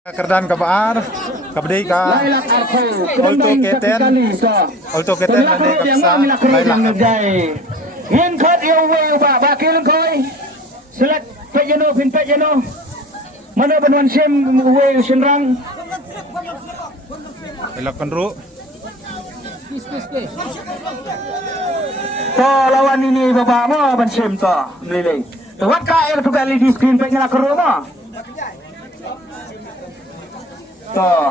Kerdan kabar, kabdi ka. Auto keten nanti kapsa. Ngin khat yêu về bà kia lên coi. Select pejano pin pejano. Mana benwan sem we senrang. Ilakan ru. To lawan ini bapak mo ban sem to. Lili. Tuat ka air tu kali di screen pejana keru mo. Toh.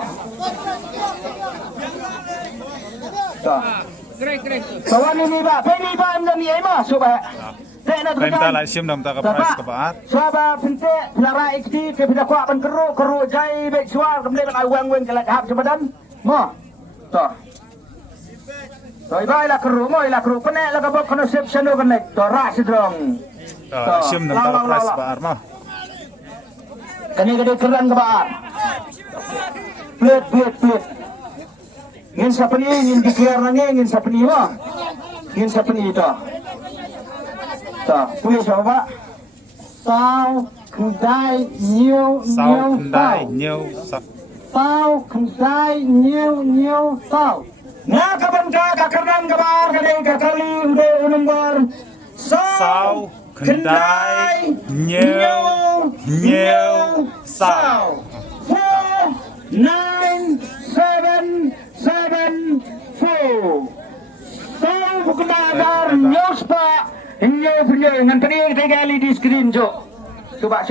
Kawan ini pak, ini pak ni mah coba. Renta lah sim nam tak kapras kabar. Coba pente lara ikti ke pita kuat ban keru jai bek suar kemudian ban awang wen kelak hap sebadan. Mo. Toh. Toh ibai lah keru penek lah kabok kena sep sano kenek. Toh rak sedrong. Sim nam tak kapras kabar mah. Kani gede keran kabar. Plit. Ngin siapa ni? Ngin declare lagi. Ngin siapa ni? Ngin siapa ni itu? Tak. Pulis siapa pak? Sao Kendai New. Sao Nah kapan keran kabar kadai kali udah nomor. Sao Kendai New Sao. 974 Sao bukan news pak Inyo dengan tadi kali di screen coba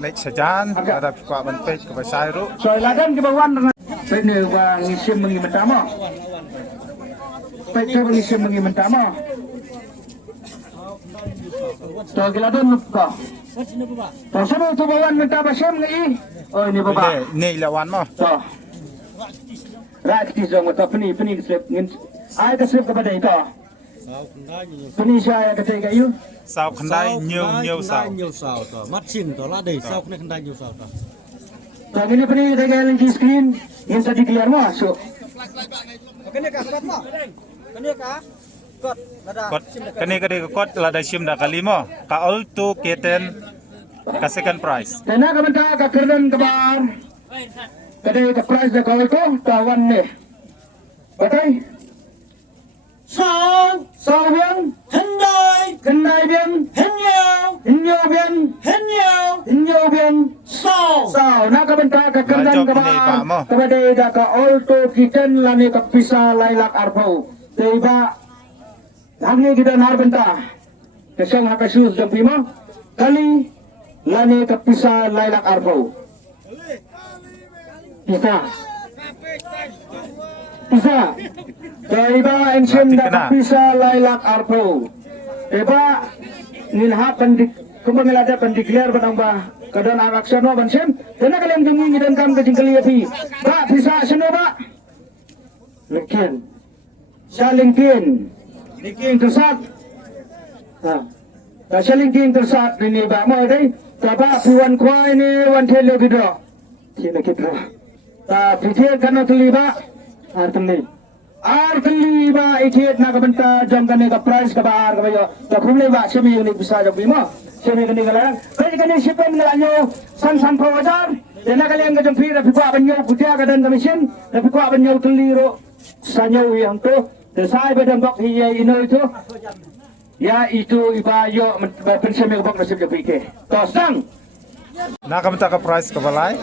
Lek sajan ada pak benpej ke pasai ru. Soal ladan ke bawah dengan ini bang isim mengi mentama. Pej bang isim mengi mentama. Soal ladan lupa. Soal semua tu bawah mentama sem ngai. Oh ini bapak. Ni lawan mah. Toh. Rakti zong atau peni keslip ngin. Ai keslip kepada itu. Peni saya kata kayu. Sao Kendai nhiều sao. To. Mắt xin to là đầy sao Kendai nhiều sao to. Toh ini peni dengan di screen ngin tadi clear masuk. Kot kani kot lada sim dah kali mo. Ka auto keten ka second prize. Karena kementerian kekerjaan kabar. Kadai ke prize dah kau itu kawan ni. Betul? Sao biang Kendai biang Henyo biang Sao nak kementerian kekerjaan kabar. Kadai ke auto kitchen lani ke pisah lailak arpau. Tiba lagi kita nar bentah. Kesang hak sus jam 5 kali lani ke pisah lailak arpau. Bisa. Tiba ensim dak pisah lailak arpau. Tiba nilha pendik kembang ada pendiklar penambah kedan arak seno bensim. Karena kalian jumui dan kam kejingkeli api. Pak pisah seno pak. Lekin. Salingkin. Liking tersat. Salingkin tersat ini pak mau deh. Tapa puan kuai ni wan tele bido. Tiada kita. Tapi dia kena terlibat. Arteliba ikhit nak benta jam kene ka price ka bar ka bayo. Ta khumle ba semi ni bisa jam bima. Semi kene galang. Kai kene sipen ngalanyo san pawajar. Dena kalian ka jam pira pikwa banyo putia ka dan commission. Da pikwa banyo teliro sanyo yang tu. Desai bedam bak hiya ino itu. Ya itu ibayo pensemi ka bak nasib jam pike. Tosang. Nak kamta ka prize ka balai.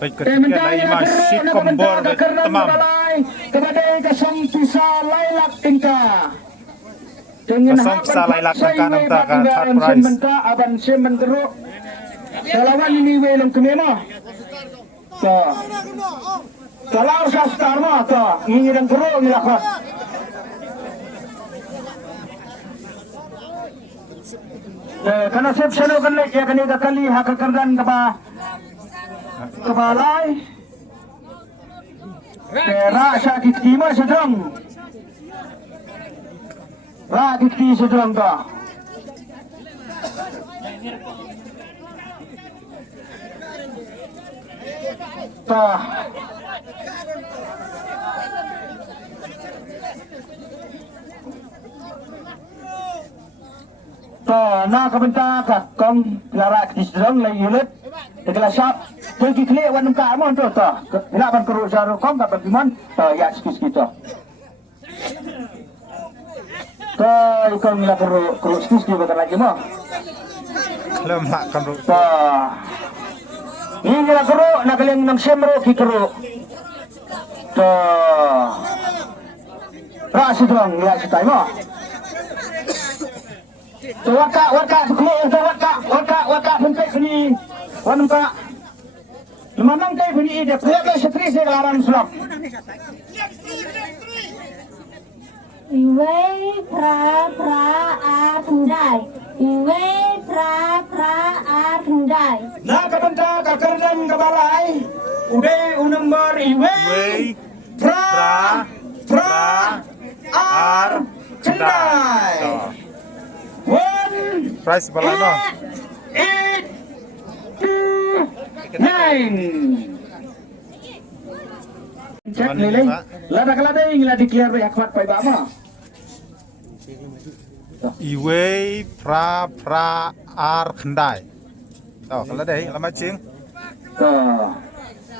Baik ketika lagi masih kompor temam. Kepada kasang pisah lailak tingkah. Kasang pisah lailak tingkah nampak kan third prize. Aban semen teruk. Kalawan ini welong kemana? Toh. Kalau saya star mah toh. Ini dan teruk ni lah. Karena saya selalu kena ya kena kali hak kerdan kebalai perak sakit kima sedang rakit ki sedang ka tah ก็น่ากระเป็นตากับกองลาระที่เรื่องเลยอยู่เลยแต่ก็ชอบเมื่อกี้เคลียร์วันนุ่งกามันตัวต่อเวลามันกระโดดจารุกองกับแบบมันต่อยาสกิสกิต่อก็อีกคนละกระโดดสกิสกิแบบอะไรกันมั้ง เริ่มละกันรู้ ก็นี่ละกระโดดนักเลี้ยงน้ำเชื่อมโรคิกระโดดก็ราชดงราชไต่มั้งตัววัดกะทุกคนตัววัดกะเพิ่งไปคนนี้วันนึงก็มันนั่งใจคนนี้เดี๋ยวเพื่อนก็สตรีเสกลารันสลับ อีเว้ยพระอาถึงได้อีเว้ยพระอาถึงได้ nak kebentar kekerjaan kebalai udah unumber iwe เว้ย pra ar cendai one price บาลานซ์เนาะ eight two nine cek nilai lada kelada yang lada declare by akhwat pai bama อีเว้ยพระอาร์ขันได้ต่อกันแล้วเดี๋ยวเรามาชิง ก็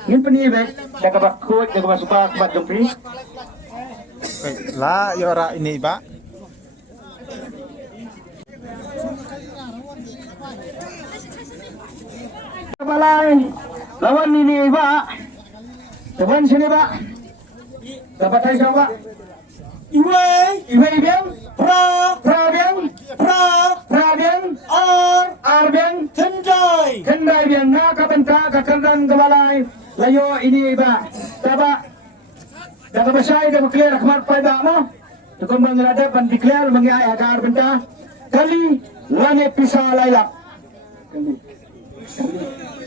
เงินปนีเบ็ดจะกระบะโคตรจะกระบะสุภาพกระบะจงพี ละยอระอินี่บะ Balai lawan ini Pak. Teman sini Pak. Dapat saya coba. Iwe biang. Pra biang. Ar biang. Kendai biang. Nak kebentar kekerdan ke balai. Layo ini Pak. Coba. Dah kebesai dah clear akhmat pada mo. Tukang mengelada pan declare mengai agar bentar. Kali langit pisau layak.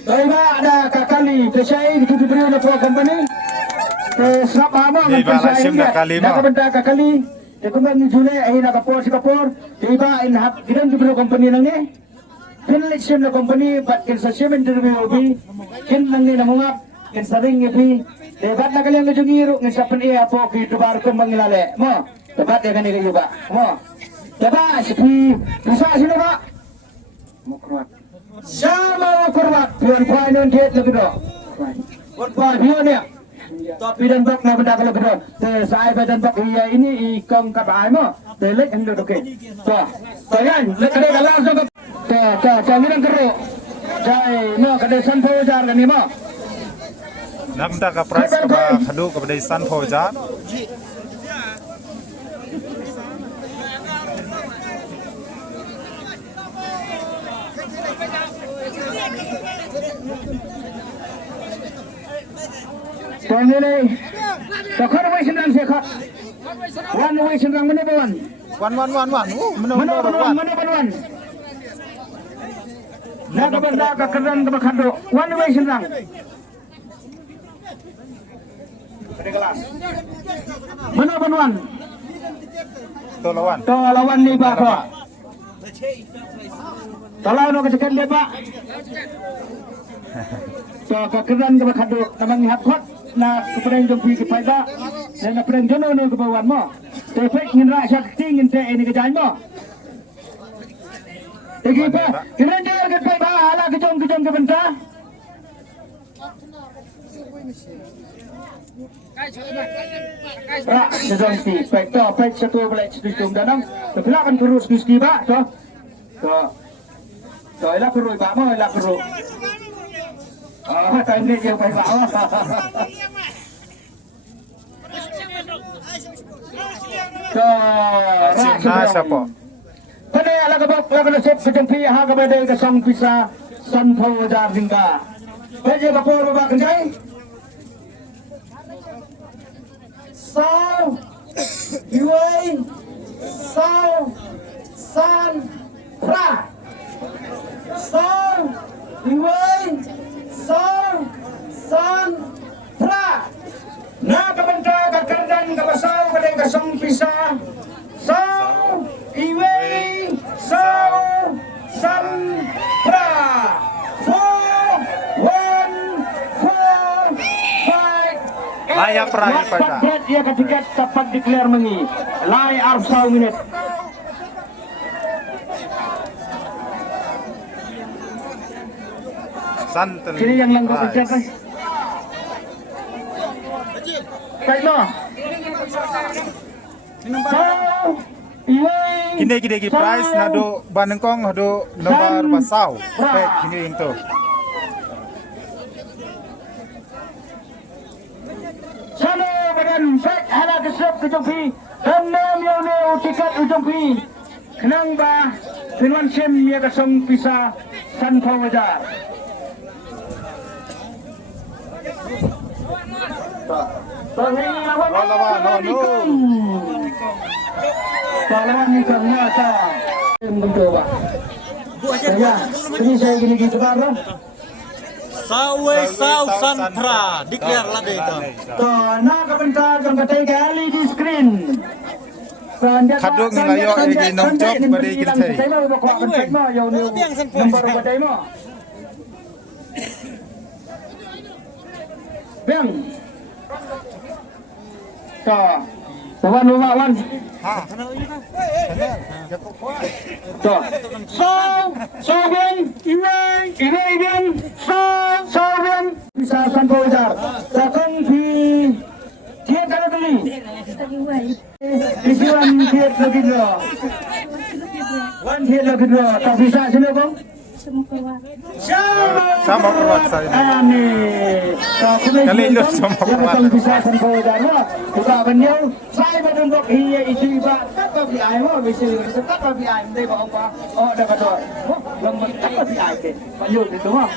Baiklah ada kakali pesai diberi oleh sebuah company. Serap lama nak benda kakali. Kemudian Julai akhirnya kapor. Tiba in hak kirim diberi company nangnya. Finalisin na company but consortium interview bi. Kin nangnya namungap. Kin sering bi. Debat na kalian ngejungiru ngesapan iya po kitubar ko mangilale. Mo. Debat ya kan kayo ba. Mo. Debat si bisa sino ba? Mo kuat. Sama korban pion painon dia lebih do. Korban pion ya. Tapi dan bak na benda kalau bedo. Saya badan bak iya ini ikong kabai mo. Telek hendo oke. So yan, lekade langsung ke jangan keruk. Jai mo kade sanpo jar kan ni mo. นักดากา price กับขดุกับได้ซันโพจา ตอนนี้เลยแต่คนไว้ฉันรังเสียครับวันไว้ฉันรังมันได้บ้าน วันโอ้มัน มันได้บ้านนักบรรดากับกระดันกับขัดโดวันไว้ฉันรังมันได้บ้าน ตัวละวัน ต่อละวันนี้บ้าพ่อต่อละวันก็จะกันเลยบ้าต่อกับกระดันกับขัดโดnamang hapot na kepada jompi kepada dan kepada jono no ke bawah mo tefek ngin ra syak tingin te ini kejan mo iki pa kira dia ke pai ba ala ke jom ke benta sejompi pai to pai satu boleh sejom danam kepelakan terus gusti ba to ila perlu ba mo ila perluตอนนี้ยังไปบ่าวก็ราชนาชาปอพระเนรก็บอกแล้วก็เสร็จสังพีหากระเบดก็ส่งพิซาสันโพจาริงกาไปเจอกับพ่อบ้ากันใช่สาวยุ้ยสาวสันพระสาวยุ้ยSan pra na kabanta kakardan kabasaw kadeng kasong pisa saw iwe saw san pra 4 1 4 5 layak prai pada dia ketika dapat declare mengi lai arsaw minit Santan Sini yang langgar rice. pecah kan. Baik no. So, iway. Kini gede price nado banengkong hado nomor basau. Pek kini yang tu. Sana badan set hana kesep ke jompi. Henam yang neu tiket ke jompi. Kenang ba Finwan Sim ya kasong pisa Sanfau Wajar. Pahlawan ni ternyata mencoba. Ya, ini saya gini gitu kan. Sawe sau santra declare lade ta. To, na kabentar jong katai ke LED screen. Kaduk ni layo egi nong job bade kintai. Nomor badai mo. Bang. To, wan. To, so ben, iwe ben, so ben. Bisa Sanfau Wajar. Takkan di Tiap kali beli. Isiwan tiap lagi dua. Wan tiap lagi dua. Tak bisa sini bang. Sama keluar saya. Amin. Kali ini sama keluar. Yang bisa Sanfau Wajar. Kita beliau. Saya berdua iya isi pak. Tak tapi ayam. Bisa tak tapi ayam. Dia bawa apa? Oh dapat dua. Yang tak tapi ayam. Banyak itu mah.